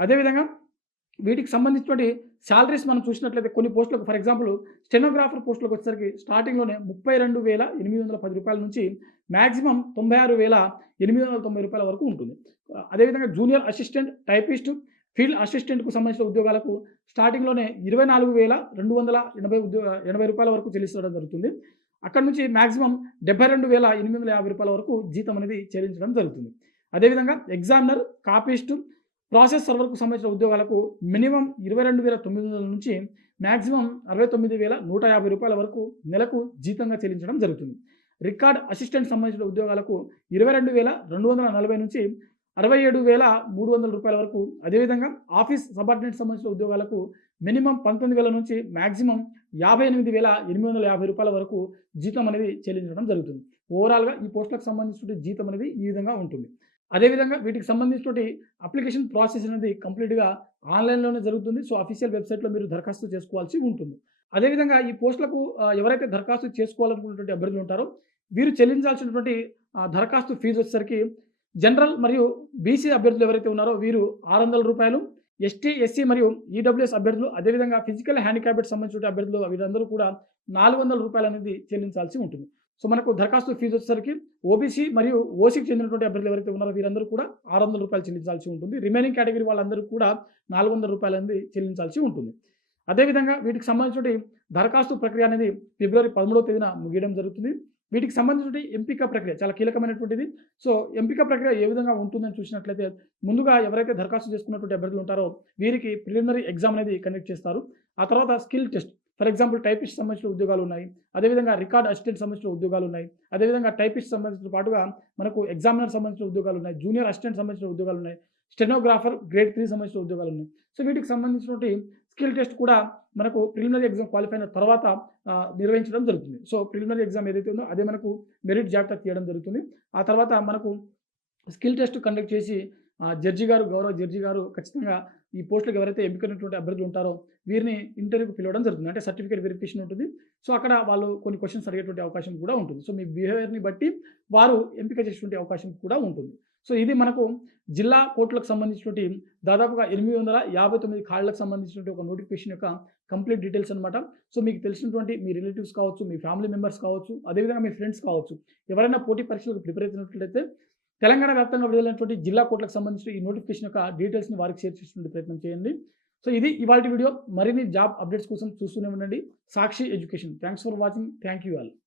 అదేవిధంగా వీటికి సంబంధించినటువంటి సాలరీస్ మనం చూసినట్లయితే కొన్ని పోస్టులకు ఫర్ ఎగ్జాంపుల్ స్టెనోగ్రాఫర్ పోస్టులకు వచ్చేసరికి స్టార్టింగ్‌లోనే రూ. 32,810 నుంచి మాక్సిమం రూ. 96,890 వరకు ఉంటుంది. అదేవిధంగా జూనియర్ అసిస్టెంట్, టైపిస్ట్, ఫీల్డ్ అసిస్టెంట్‌కు సంబంధించిన ఉద్యోగాలకు స్టార్టింగ్‌లోనే రూ. 24,280 వరకు చెల్లించడం జరుగుతుంది. అక్కడి నుంచి మాక్సిమం రూ. 72,850 వరకు జీతం అనేది చెల్లించడం జరుగుతుంది. అదేవిధంగా ఎగ్జామినర్, కాపీస్ట్, ప్రాసెస్ సర్వర్‌కు సంబంధించిన ఉద్యోగాలకు మినిమమ్ 22,900 నుంచి మాక్సిమం రూ. 69,150 వరకు నెలకు జీతంగా చెల్లించడం జరుగుతుంది. రికార్డ్ అసిస్టెంట్ సంబంధించిన ఉద్యోగాలకు 22,240 నుంచి రూ. 67,300 వరకు. అదేవిధంగా ఆఫీస్ సబార్డినేట్ సంబంధించిన ఉద్యోగాలకు మినిమమ్ 19,000 నుంచి మాక్సిమం రూ. 58,850 వరకు జీతం అనేది చెల్లించడం జరుగుతుంది. ఓవరాల్‌గా ఈ పోస్టులకు సంబంధించిన జీతం అనేది ఈ విధంగా ఉంటుంది. అదేవిధంగా వీటికి సంబంధించినటువంటి అప్లికేషన్ ప్రాసెస్ అనేది కంప్లీట్‌గా ఆన్‌లైన్‌లోనే జరుగుతుంది. సో, అఫీషియల్ వెబ్‌సైట్‌లో మీరు దరఖాస్తు చేసుకోవాల్సి ఉంటుంది. అదేవిధంగా ఈ పోస్టులకు ఎవరైతే దరఖాస్తు చేసుకోవాలనుకున్నటువంటి అభ్యర్థులు ఉంటారో, వీరు చెల్లించాల్సినటువంటి దరఖాస్తు ఫీజు వచ్చేసరికి జనరల్ మరియు బీసీ అభ్యర్థులు ఎవరైతే ఉన్నారో వీరు రూ. 600, ఎస్టీ, ఎస్సీ మరియు ఈడబ్ల్యూఎస్ అభ్యర్థులు అదేవిధంగా ఫిజికల్ హ్యాండిక్యాప్డ్ సంబంధించిన అభ్యర్థులు వీరందరూ కూడా రూ. 400 అనేది చెల్లించాల్సి ఉంటుంది. సో, మనకు దరఖాస్తు ఫీజు వచ్చేసరికి ఓబీసీ మరియు ఓసీకి చెందినటువంటి అభ్యర్థులు ఎవరైతే ఉన్నారో వీరందరూ కూడా రూ. 600 చెల్లించాల్సి ఉంటుంది. రిమైనింగ్ కేటగిరీ వాళ్ళందరూ కూడా రూ. 400 అనేది చెల్లించాల్సి ఉంటుంది. అదేవిధంగా వీటికి సంబంధించినటువంటి దరఖాస్తు ప్రక్రియ అనేది ఫిబ్రవరి 13వ తేదీన ముగియడం జరుగుతుంది. వీటికి సంబంధించినటువంటి ఎంపిక ప్రక్రియ చాలా కీలకమైనటువంటిది. సో, ఎంపిక ప్రక్రియ ఏ విధంగా ఉంటుందని చూసినట్లయితే ముందుగా ఎవరైతే దరఖాస్తు చేసుకున్నటువంటి అభ్యర్థులు ఉంటారో వీరికి ప్రిలిమినరీ ఎగ్జామ్ అనేది కండక్ట్ చేస్తారు. ఆ తర్వాత skill test for example typist సంబంధించిన ఉద్యోగాలు ఉన్నాయి. అదేవిధంగా రికార్డ్ అసిస్టెంట్ సంబంధించిన ఉద్యోగాలు ఉన్నాయి. అదేవిధంగా టైపిస్ట్ సంబంధించిన పాటుగా మనకు ఎగ్జామినర్ సంబంధించిన ఉద్యోగాలు ఉన్నాయి. జూనియర్ అసిస్టెంట్ సంబంధించిన ఉద్యోగాలు ఉన్నాయి. స్టెనోగ్రాఫర్ గ్రేడ్ 3 సంబంధించిన ఉద్యోగాలు ఉన్నాయి. సో, వీటికి సంబంధించినటువంటి స్కిల్ టెస్ట్ కూడా మనకు ప్రిలిమినరీ ఎగ్జామ్ క్వాలిఫై అయిన తర్వాత నిర్వహించడం జరుగుతుంది. సో, ప్రిలిమినరీ ఎగ్జామ్ ఏదైతే ఉందో అదే మనకు మెరిట్ జాబితా తీయడం జరుగుతుంది. ఆ తర్వాత మనకు స్కిల్ టెస్ట్ కండక్ట్ చేసి జడ్జి గారు, గౌరవ జడ్జి గారు ఖచ్చితంగా ఈ పోస్టులకు ఎవరైతే ఎంపికైనటువంటి అభ్యర్థులు ఉంటారో వీరిని ఇంటర్వ్యూకి పిలవడం జరుగుతుంది. అంటే సర్టిఫికేట్ వెరిఫికేషన్ ఉంటుంది. సో, అక్కడ వాళ్ళు కొన్ని క్వెషన్స్ అడిగేటువంటి అవకాశం కూడా ఉంటుంది. సో, మీ బిహేవియర్‌ని బట్టి వారు ఎంపిక చేసేటువంటి అవకాశం కూడా ఉంటుంది. సో, ఇది మనకు జిల్లా కోర్టులకు సంబంధించినటువంటి దాదాపుగా 859 ఖాళీలకు సంబంధించినటువంటి ఒక నోటిఫికేషన్ యొక్క కంప్లీట్ డీటెయిల్స్ అనమాట. సో, మీకు తెలిసినటువంటి మీ రిలేటివ్స్ కావచ్చు, మీ ఫ్యామిలీ మెంబర్స్ కావచ్చు, అదేవిధంగా మీ ఫ్రెండ్స్ కావచ్చు, ఎవరైనా పోటీ పరీక్షలకు ప్రిపేర్ అవుతున్నట్లయితే తెలంగాణ వ్యాప్తంగా విడుదలైనటువంటి జిల్లా కోర్టులకు సంబంధించిన ఈ నోటిఫికేషన్ యొక్క డీటెయిల్స్‌ని వారికి షేర్ చేసేటువంటి ప్రయత్నం చేయండి. సో, ఇది ఇవాల్టి వీడియో. మరిన్ని జాబ్ అప్డేట్స్ కోసం చూస్తూనే ఉండండి. Sakshi education. Thanks for watching. Thank you all.